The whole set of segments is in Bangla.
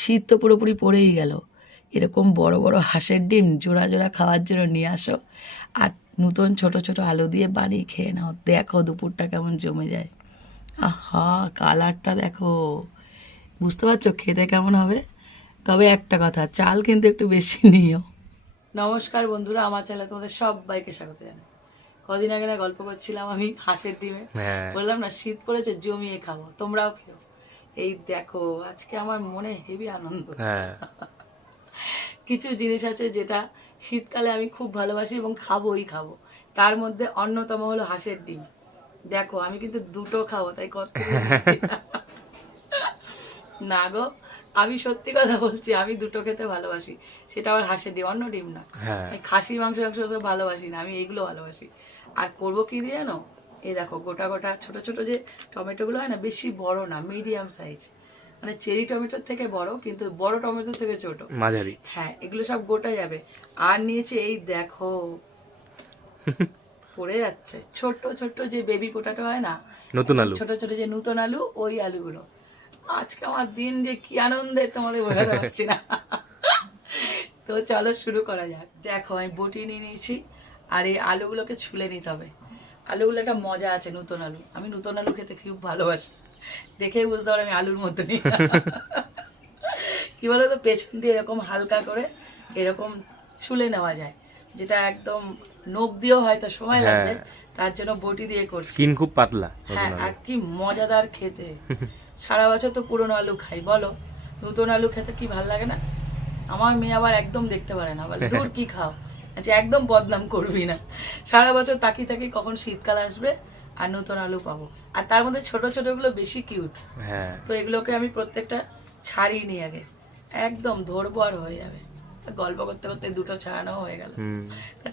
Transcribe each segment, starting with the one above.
শীত তো পুরোপুরি পড়েই গেল। এরকম বড় বড় হাঁসের ডিম জোড়া জোড়া খাওয়ার জন্য নিয়ে আসো, আর নতুন ছোট ছোট আলু দিয়ে বানিয়ে খেয়ে নাও। দেখো দুপুরটা কেমন জমে যায়। আহা, কালারটা দেখো, বুঝতে পারছো খেতে কেমন হবে। তবে একটা কথা, চাল কিন্তু একটু বেশি নিও। নমস্কার বন্ধুরা, আমার চ্যানেলে তোমাদের সবাইকে স্বাগত জানাই। কদিন আগে না গল্প করছিলাম আমি হাঁসের ডিমে, বললাম না শীত পড়েছে জমিয়ে খাবো, তোমরাও খেও। এই দেখো আজকে আমার মনে হেভি আনন্দ। কিছু জিনিস আছে যেটা শীতকালে আমি খুব ভালোবাসি এবং খাবোই খাবো। তার মধ্যে অন্যতম হলো হাঁসের ডিম। দেখো আমি কিন্তু দুটো খাবো, তাই কত না গো, আমি সত্যি কথা বলছি, আমি দুটো খেতে ভালোবাসি। সেটা আবার হাঁসের ডিম, অন্য ডিম না। খাসির মাংস ভালোবাসি না, আমি এইগুলো ভালোবাসি। আর করবো কি দিয়ে জানো, এই দেখো গোটা গোটা ছোট ছোট যে টমেটোগুলো হয় না, বেশি বড় না, মিডিয়াম সাইজ, মানে চেরি টমেটোর থেকে বড় কিন্তু বড় টমেটোর থেকে ছোট মাঝারি। হ্যাঁ, এগুলো সব গোটা যাবে। আর নিয়েছি এই দেখো পড়ে যাচ্ছে ছোট ছোট যে বেবি পোটাটো হয় না, নতুন আলু, ছোট ছোট যে নতুন আলু, ওই আলুগুলো। আজকে আমার দিন যে কি আনন্দের তোমাদের বোঝাতে পারছি না। তো চলো শুরু করা যাক। দেখো আমি বটি নিয়ে নিয়েছি, আর এই আলুগুলোকে ছুলে নিতে হবে। আলুগুলো একটা মজা আছে, নতুন আলু, আমি নতুন আলু খেতে খুব ভালোবাসি। দেখেই বুঝতে পারো আমি আলুর মতনই। কি বলো তো, পেছন দিয়ে এরকম হালকা করে এরকম ছুলে নেওয়া যায়, যেটা একদম নখ দিয়েও হয়তো সময় লাগবে, তার জন্য বটি দিয়ে করছি। স্কিন খুব পাতলা। হ্যাঁ, আর কি মজাদার খেতে। সারা বছর তো পুরনো আলু খাই, বলো নতুন আলু খেতে কি ভালো লাগে না। আমার মেয়ে আবার একদম দেখতে পারে না, বলে দূর কি খাও। আচ্ছা, একদম বদনাম করবি না। সারা বছর তাকিয়ে থাকি কখন শীতকাল আসবে আর নতুন আলু পাবো। আর তার মধ্যে ছোট ছোট গুলো বেশি কিউট। তো এগুলোকে আমি প্রত্যেকটা ছাড়িয়ে নিই আগে, একদম ধরবো আর হয়ে যাবে। গল্প করতে করতে দুটো ছাড়ানো হয়ে গেল।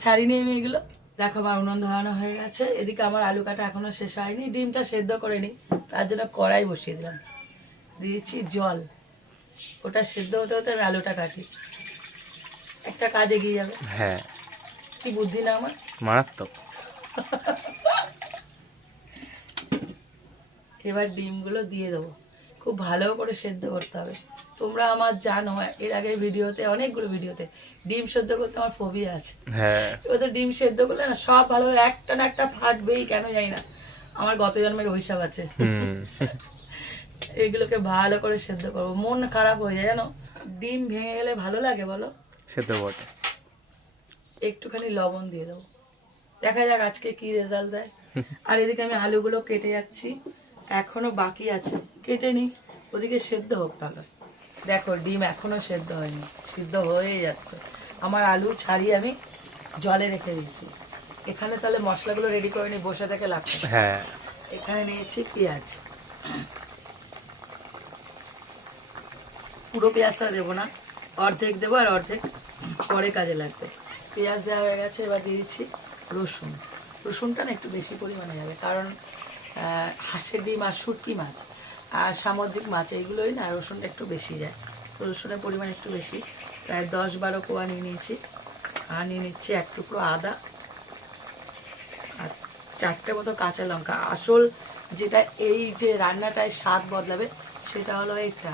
ছাড়িয়ে নিয়ে আমি এগুলো দেখো আমার উনুন ধরানো হয়ে গেছে। এদিকে আমার আলু কাটা এখনো শেষ হয়নি, ডিমটা সেদ্ধ করে নিই, তার জন্য কড়াই বসিয়ে দিলাম, দিয়েছি জল। ওটা সেদ্ধ হতে হতে আমি আলুটা কাটি, একটা কাজ এগিয়ে যাবে। হ্যাঁ, কি বুদ্ধি না আমার, মারাত্মক। এবার ডিমগুলো দিয়ে দেবো, খুব ভালো করে সেদ্ধ করতে হবে। তোমরা আমার জানো এর আগের ভিডিওতে, অনেকগুলো ভিডিওতে, ডিম সেদ্ধ করতে আমার ফোবিয়া আছে। এবার তো ডিম সেদ্ধ করলে না সব ভালো, একটা না একটা ফাটবেই, কেন জানি না, আমার গত জন্মের অভিশাপ আছে। এগুলোকে ভালো করে সেদ্ধ করবো, মন খারাপ হয়ে যায় জানো, ডিম ভেঙে গেলে ভালো লাগে বলো, সেদ্ধ বটে। একটুখানি লবণ দিয়ে দেবো, দেখা যাক আজকে কি রেজাল্ট দেয়। আর এদিকে আমি আলুগুলো কেটে যাচ্ছি, এখনো বাকি আছে, কেটে নি, ওদিকে সেদ্ধ হোক তাহলে। দেখো ডিম এখনো সেদ্ধ হয়নি, সিদ্ধ হয়ে যাচ্ছে। আমার আলু ছাড়িয়ে আমি জলে রেখে দিয়েছি। এখানে তাহলে মশলাগুলো রেডি করে নি, বসে থেকে লাগছে। হ্যাঁ, এখানে নিয়েছি পেঁয়াজ, পুরো পেঁয়াজটা দেবো না, অর্ধেক দেবো, আর অর্ধেক পরে কাজে লাগবে। পেঁয়াজ দেওয়া হয়ে গেছে, এবার দিয়ে দিচ্ছি রসুন। রসুনটা না একটু বেশি পরিমাণে যাবে, কারণ হাঁসের ডিম আর শুটকি মাছ আর সামুদ্রিক মাছ এইগুলোই না রসুনটা একটু বেশি যায়, তো রসুনের পরিমাণ একটু বেশি, প্রায় 10-12 কোয়া নিয়ে নিয়েছি। আর নিয়ে নিচ্ছি এক টুকরো আদা, আর 4টে মতো কাঁচা লঙ্কা। আসল যেটা এই যে রান্নাটায় স্বাদ বদলাবে সেটা হলো এইটা,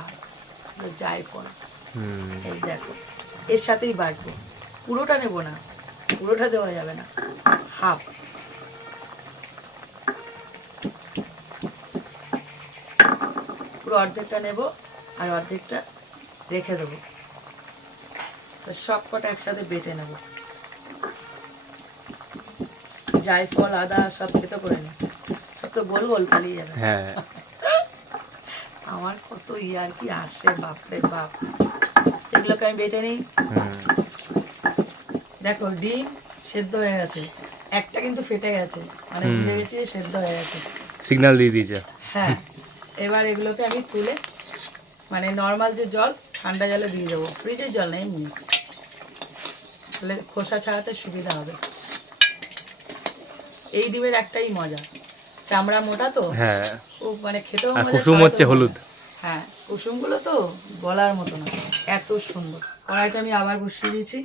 জায়ফল। এই দেখো এর সাথেই বাটবো, পুরোটা নেব না, পুরোটা দেওয়া যাবে না, হাফ। পুরো অর্ধেকটা নেব আর অর্ধেকটা রেখে দেবো, সব কটা একসাথে বেটে নেব। জায়ফল আদা সব খেতে করে নি, সব তো গোল গোল পালিয়ে যাবে। হ্যাঁ, আমার কত ইয়ার কি আসে, বাপরে বাপ। এগুলোকে আমি বেটে নিই। দেখো ডিম সেদ্ধ হয়ে গেছে, একটা কিন্তু ফেটে গেছে, মানে বুঝে গেছি সেদ্ধ হয়ে গেছে, সিগন্যাল দিয়ে দিয়েছে। হ্যাঁ, এবার এগুলোকে আমি তুলে, মানে নর্মাল যে জল, ঠান্ডা জলে দিয়ে দেবো, ফ্রিজের জল নেই, এমনি, তাহলে খোসা ছাড়াতে সুবিধা হবে। এই ডিমের একটাই মজা, চামড়া মোটা তো, হ্যাঁ, ও মানে খেতেও মজা, কুসুম হচ্ছে হলুদ। হ্যাঁ, কুসুমগুলো তো বলার মতো না, এত সুন্দর। কড়াইটা আমি আবার বসিয়ে দিয়েছি,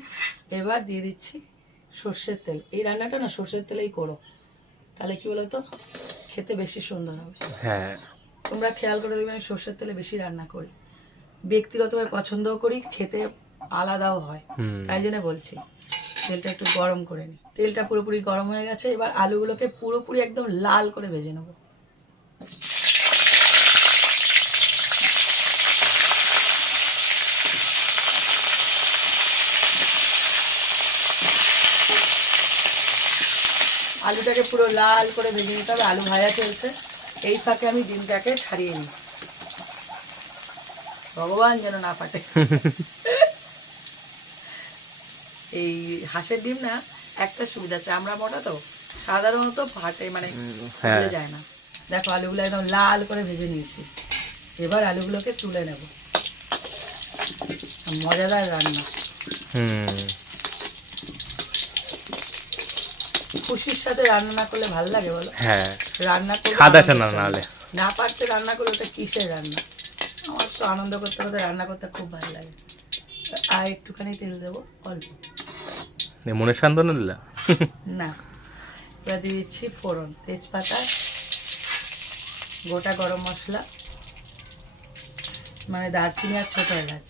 এবার দিয়ে দিচ্ছি সর্ষের তেল। এই রান্নাটা না সর্ষের তেলেই করো, তাহলে কি বলতো খেতে বেশি সুন্দর হবে। হ্যাঁ, তোমরা খেয়াল করে দেখবে আমি সর্ষের তেলে বেশি রান্না করি। ব্যক্তিগতভাবে পছন্দও করি, খেতে আলাদাও হয়, তাই জন্য বলছি তেলটা একটু গরম করে নিই। তেলটা পুরোপুরি গরম হয়ে গেছে, এবার আলুগুলোকে পুরোপুরি একদম লাল করে ভেজে নেব। আলুটাকে পুরো লাল করে ভেজে নিতে হবে। আলু ভাজা চলছে, এই ফাঁকে আমি ডিমটাকে ছাড়িয়ে নিই, ভগবান যেন না ফাটে। এই হাঁসের ডিম না একটা সুবিধা, চামড়া মোটা তো সাধারণত ফাটে, মানে ফুলে যায় না। দেখো আলুগুলো একদম লাল করে ভেজে নিয়েছি, এবার আলুগুলোকে তুলে নেব। মজাদার রান্না। খুশির সাথে রান্না না করলে ভালো লাগে বলো? হ্যাঁ, রান্না করলে না পারতে রান্না করলে ওটা কিসের রান্না? আমার তো আনন্দ করতে করতে রান্না করতে খুব ভালো লাগে। আর একটুখানি তেল দেবো, অল্প, মনে সান্ত্বনা দিলা না। এবার দিয়ে দিচ্ছি ফোড়ন, তেজপাতা, গোটা গরম মশলা, মানে দারচিনি আর ছোট এলাচ।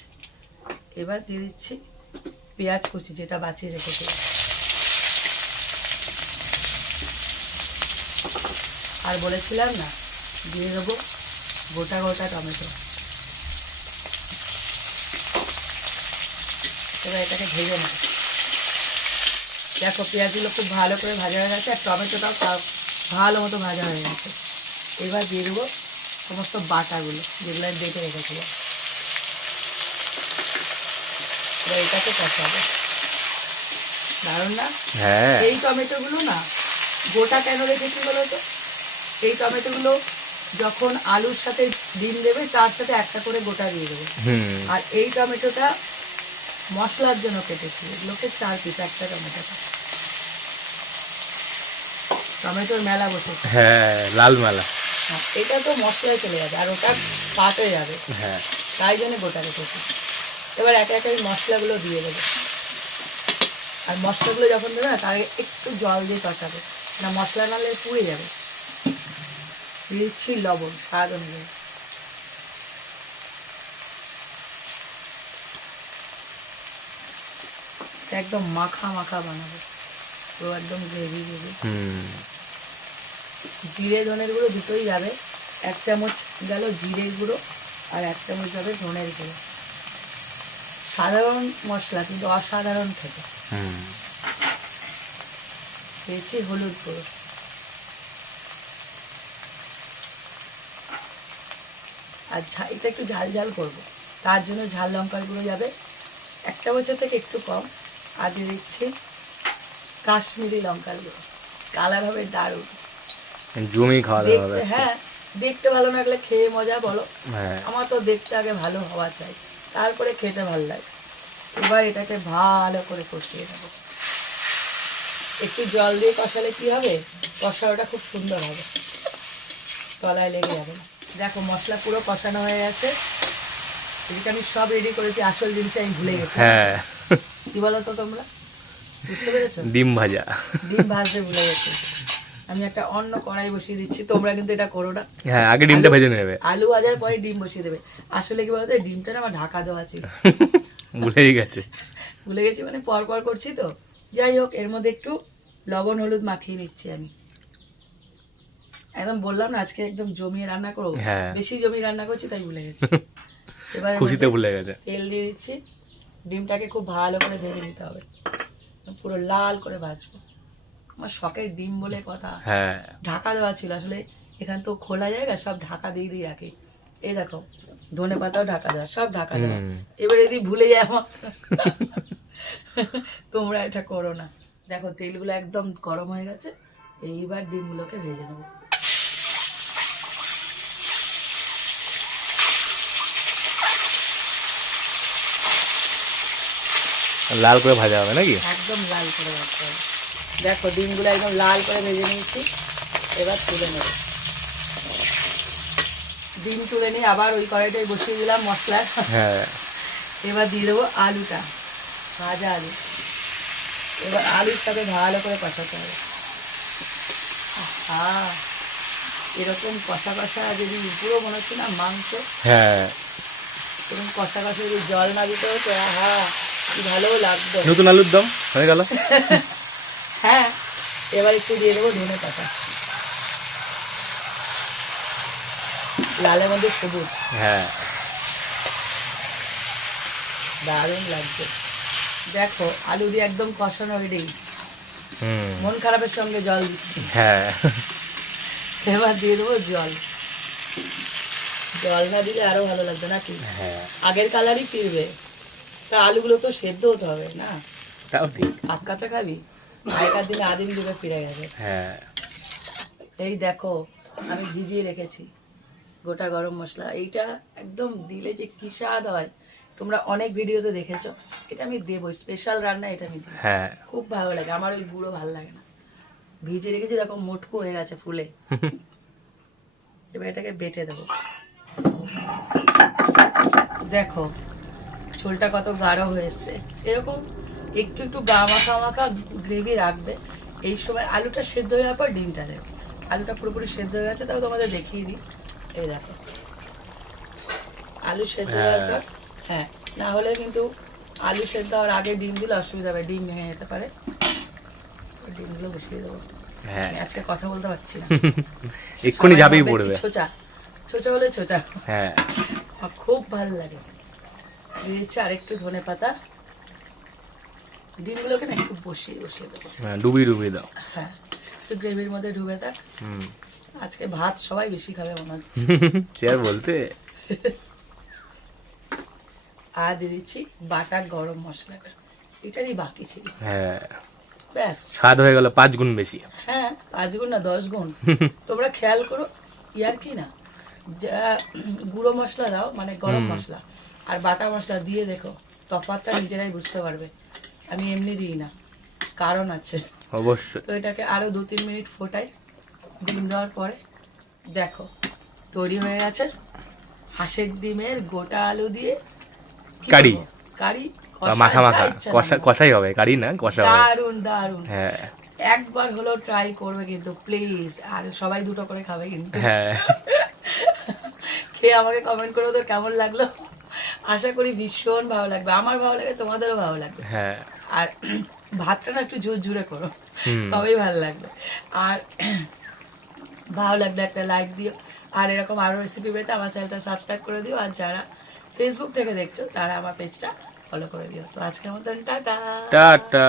এবার দিয়ে দিচ্ছি পেঁয়াজ কুচি, যেটা বাঁচিয়ে রেখেছি। আর বলেছিলাম না, দিয়ে দেবো গোটা গোটা টমেটো। এবার এটাকে ভেজে নেব। দেখো পেঁয়াজগুলো খুব ভালো করে ভাজা হয়ে গেছে, আর টমেটোটাও ভালো মতো ভাজা হয়ে গেছে। এবার দিয়ে দেবো সমস্ত বাটাগুলো, যেগুলো আমি বেটে রেখেছিলাম। এবার এটাকে কষাবো। দারুণ না? এই টমেটোগুলো না গোটা কেন রেখেছি বলো তো? এই টমেটোগুলো যখন আলুর সাথে ডিম দেবে তার সাথে একটা করে গোটা দিয়ে দেবো। আর এই টমেটোটা মশলার জন্য কেটেছি, এগুলোকে 4 পিস, একটা টমেটোটা। টমেটোর মেলা বসেছে, লাল মেলা। এটা তো মশলায় চলে যাবে, আর ওটা পাতে যাবে, তাই জন্য গোটা রেখেছি। এবার একে একে মশলাগুলো দিয়ে দেবো। আর মশলাগুলো যখন দেবে না, তার একটু জল দিয়ে কষাবে, না মশলা নালে পুড়ে যাবে। দিচ্ছি লবণ স্বাদ অনুযায়ী। একদম মাখা মাখা বানাবো, তো একদম গ্রেভি গ্রেভি। জিরে ধনের গুঁড়ো দুটোই যাবে, 1 চামচ গেল জিরের গুঁড়ো, আর 1 চামচ যাবে ধনের গুঁড়ো। সাধারণ মশলা, কিন্তু অসাধারণ খেতে। দিয়েছি হলুদ গুঁড়ো, আর এটা একটু ঝাল ঝাল করবো, তার জন্য ঝাল লঙ্কার গুঁড়ো যাবে 1 চামচের থেকে একটু কম। আর দিয়ে দিচ্ছি কাশ্মীরি লঙ্কার গুঁড়ো, কালার হবে দারুণ, জমি খাওয়া দাওয়া। হ্যাঁ, দেখতে ভালো না লাগলে খেয়ে মজা বলো? আমার তো দেখতে আগে ভালো হওয়া চাই, তারপরে খেতে ভালো লাগে। এবার এটাকে ভালো করে কষিয়ে নেবো। একটু জল দিয়ে কষালে কি হবে, কষানোটা খুব সুন্দর হবে, তলায় লেগে যাবে না। দেখো মশলা পুরো কষানো হয়ে গেছে, এদিকে আমি সব রেডি করেছি, আসল জিনিস আমি ভুলে গেছি। কি বলো তো তোমরা, বুঝতে পেরেছো? ডিম ভাজা, ডিম ভাজতে ভুলে গেছি। আমি একটা অন্য কড়াই বসিয়ে দিচ্ছি, তোমরা কিন্তু এটা করো না। আগে ডিমটা ভেজে নেবে, আলু ভাজার পরে ডিম বসিয়ে দেবে। আসলে কি বলতো, ডিমটা না আমার ঢাকা দেওয়া ছিল, ভুলেই গেছে। ভুলে গেছি মানে পর করছি তো। যাই হোক, এর মধ্যে একটু লবণ হলুদ মাখিয়ে নিচ্ছি আমি। একদম বললাম না আজকে একদম জমিয়ে রান্না করবো, বেশি জমিয়ে রান্না করছি তাই ভুলে গেছি। এবার খুশিতে ভুলে গেছে। তেল দিয়ে দিচ্ছি, ডিমটাকে খুব ভালো করে ভেজে নিতে হবে, পুরো লাল করে ভাজবো। আমার শখের ডিম বলে কথা, ঢাকা দেওয়া ছিল। আসলে এখান তো খোলা জায়গা, সব ঢাকা দিয়ে দিয়ে রাখি। এই দেখো ধনে পাতাও ঢাকা দেওয়া, সব ঢাকা দেওয়া। এবার যদি ভুলে যায় আমার, তোমরা এটা করো না। দেখো তেলগুলো একদম গরম হয়ে গেছে, এইবার ডিমগুলোকে ভেজে নেবো। লাল করে ভাজা হবে নাকি? একদম লাল করে ভাজতে হবে। দেখো ডিমগুলো একদম লাল করে ভেজে নিয়েছি, এবার তুলে নেব। ডিম তুলে নিয়ে আবার ওই কড়াইটাই বসিয়ে দিলাম মশলা। এবার দিয়ে দেবো আলুটা, ভাজা আলু। এবার আলুর সাথে ভালো করে কষাতে হবে। এরকম কষা কষা যদি পুরো মনে হচ্ছে না মাংস, এবং কষা কষা যদি জল না দিতে হতো হ্যাঁ কি ভালো লাগতো। নতুন আলুর দম হয়ে গেল। হ্যাঁ, এবার একটু দিয়ে দেবো ধনে পাতা, লালের মধ্যে সবুজ, হ্যাঁ দারুণ লাগছে। দেখো আলু দিয়ে একদম কষানো রেডি। হুম মন খারাপের সঙ্গে জল দিচ্ছি। হ্যাঁ এবার দিয়ে দেবো জল। জল না দিলে আরো ভালো লাগবে নাকি? হ্যাঁ আগের কালারই ফিরবে। তা আলুগুলো তো সেদ্ধ হতে হবে না, তাও ঠিক। আখ কাঁচা খাবি? আগেকার দিনে আদিম যুগে ফিরে গেছে। হ্যাঁ এই দেখো আমি ভিজিয়ে রেখেছি গোটা গরম মশলা। এইটা একদম দিলে যে কি স্বাদ হয় তোমরা অনেক ভিডিওতে দেখেছো। এটা আমি দেবো, স্পেশাল রান্না এটা আমি দেবো, হ্যাঁ খুব ভালো লাগে। আমার ওই গুঁড়ো ভালো লাগে না, ভিজে রেখেছি এরকম মোটকু হয়ে গেছে ফুলে। এবার এটাকে বেটে দেবো। দেখো ঝোলটা কত গাঢ় হয়ে এসছে। এরকম একটু একটু গা মাখা মাখা গ্রেভি রাখবে। এই সময় আলুটা সেদ্ধ হয়ে যাওয়ার পর ডিমটা দেবে। আলুটা পুরোপুরি সেদ্ধ হয়ে গেছে, তাও তোমাদের দেখিয়ে দিই। এই দেখো আলু সেদ্ধ হওয়ার পর, হ্যাঁ না হলে কিন্তু আলু সেদ্ধ হওয়ার আগে ডিম দিলে অসুবিধা হবে, ডিম ভেঙে যেতে পারে। ডিমগুলো বসিয়ে দেবো। হ্যাঁ আমি আজকে কথা বলতে পারছি না, এক্ষুনি সবাই ঝাঁপিয়ে ভাববে পড়বে। কি ছোচা, ছোচা হলে ছোচা। হ্যাঁ আমার খুব ভালো লাগে। দিয়েছি আর একটু ধনে পাতা। ডিমগুলোকে না একটু বসিয়ে বসিয়ে দেবো। হ্যাঁ ডুবিয়ে ডুবিয়ে দাও। হ্যাঁ একটু গ্রেভির মধ্যে ডুবে থাক। হুম আজকে ভাত সবাই বেশি খাবে মনে হচ্ছে। সে আর বলতে। আর দিয়ে দিচ্ছি বাটা গরম মশলাটা, এটারই বাকি ছিল। হ্যাঁ ব্যাস স্বাদ হয়ে গেল 5 গুণ বেশি। হ্যাঁ 5 গুণ না 10 গুণ। তোমরা খেয়াল করো, ইয়ার কি না, যা গুঁড়ো মশলা দাও মানে গরম মশলা আর বাটা মশলা দিয়ে দেখো তফাৎটা নিজেরাই বুঝতে পারবে। আমি এমনি দিই না, কারণ আছে। অবশ্যই। তো এটাকে আরো 2-3 মিনিট ফোটাই। ডিম দেওয়ার পরে দেখো তৈরি হয়ে গেছে হাঁসের ডিমের গোটা আলু দিয়ে কি কারি। বলবো? কারি বা মাখা মাখা কষা কষাই হবে, কারি না কষা হবে। দারুন দারুন। হ্যাঁ একবার হলেও ট্রাই করবে কিন্তু প্লিজ, আর সবাই দুটো করে খাবে কিন্তু। হ্যাঁ খেয়ে আমাকে কমেন্ট করো তো কেমন লাগলো। আশা করি ভীষণ ভালো লাগবে, আমার ভালো লাগে তোমাদেরও ভালো লাগবে। হ্যাঁ আর ভাতটা না একটু ঝুরঝুরে করো, হুম। তবেই ভালো লাগবে। আর ভালো লাগলে একটা লাইক দিও। আর এরকম আরো রেসিপি পেতে আমার চ্যানেলটা সাবস্ক্রাইব করে দিও। আর যারা ফেসবুক থেকে দেখছো তারা আমার পেজটা ফলো করে দিও। তো আজকের মতন টাটা। টাটা।